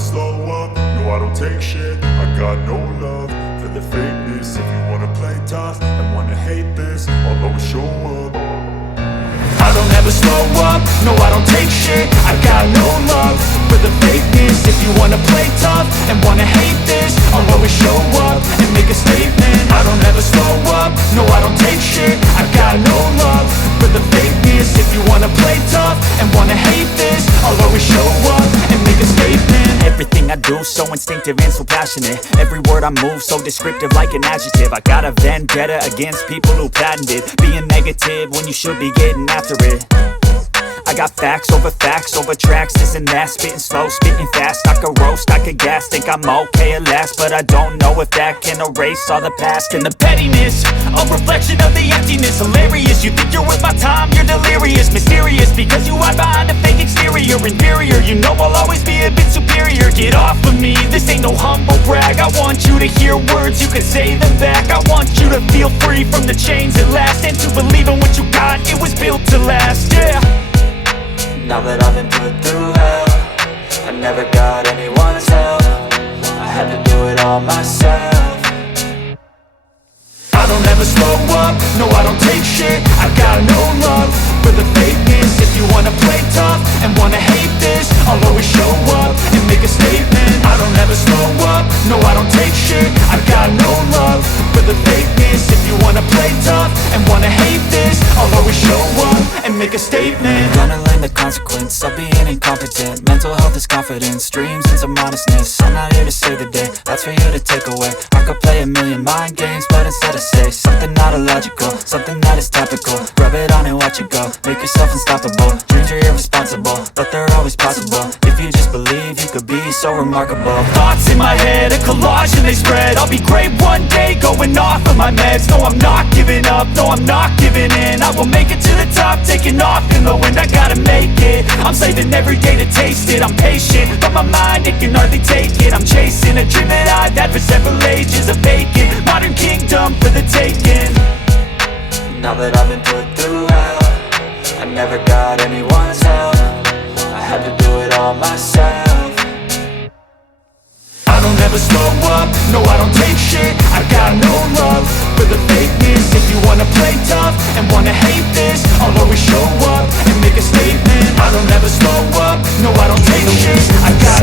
slow up, no I don't take shit. I got no love for the fakeness. If you wanna play tough and wanna hate this, I'll always show up. I don't ever slow up, no I don't take shit. I got no love for the fakeness. If you wanna play tough and wanna hate this, I'll always show up and make a statement. I don't ever slow up, no I don't take shit. I got no love for the fakeness. If you wanna play tough and wanna hate this, I'll always show up and make a statement. Everything I do so instinctive and so passionate. Every word I move so descriptive like an adjective. I got a vendetta against people who patented being negative when you should be getting after it. I got facts over tracks, this and that. Spitting slow, spitting fast, I could roast, I could gas. Think I'm okay at last, but I don't know if that can erase all the past. And the pettiness, a reflection of the emptiness. Hilarious, you think you're worth my time, you're delirious. Mysterious, because you hide behind a fake exterior. Inferior, you know I'll always be a bit superior. Get off of me, this ain't no humble brag. I want you to hear words, you can say them back. I want you to feel free from the chains at last, and to believe in what you got, it was built to last, yeah. Now that I've been put through hell, I never got anyone's help. I had to do it all myself. I don't ever slow up, no I don't take shit. I got no love for the fakeness. If you wanna play tough and wanna hate this, I'll always show up and make a statement. I don't ever slow up, no I don't take shit. I got no love for the fakeness. If you wanna play tough and wanna hate this, I'll always show up and make a statement. Gonna learn the consequence of being incompetent. Mental health is confidence, dreams and some modestness. I'm not here to save the day, that's for you to take away. I could play a million mind games, but instead I say something not illogical, something that is topical. Rub it on and watch it go, make yourself unstoppable. Dreams are irresponsible, but they're always possible. If you just believe, you could be so remarkable. Thoughts in my head, a collage and they spread. I'll be great one day, going off of my meds. No, I'm not giving up, no, I'm not giving in. I will make it to the top, taking off in the wind. I gotta make it, I'm saving every day to taste it. I'm patient, but my mind, it can hardly take it. I'm chasing a dream that I've had for several ages. A vacant, modern kingdom for the taking. Now that I've been put through hell, I never got anyone's help. I had to do it all myself. I don't ever slow up, no I don't take shit. I got no love for the fakeness. If you wanna play tough and wanna hate this, I'll always show up and make a statement. I don't ever slow up, no I don't take shit. I got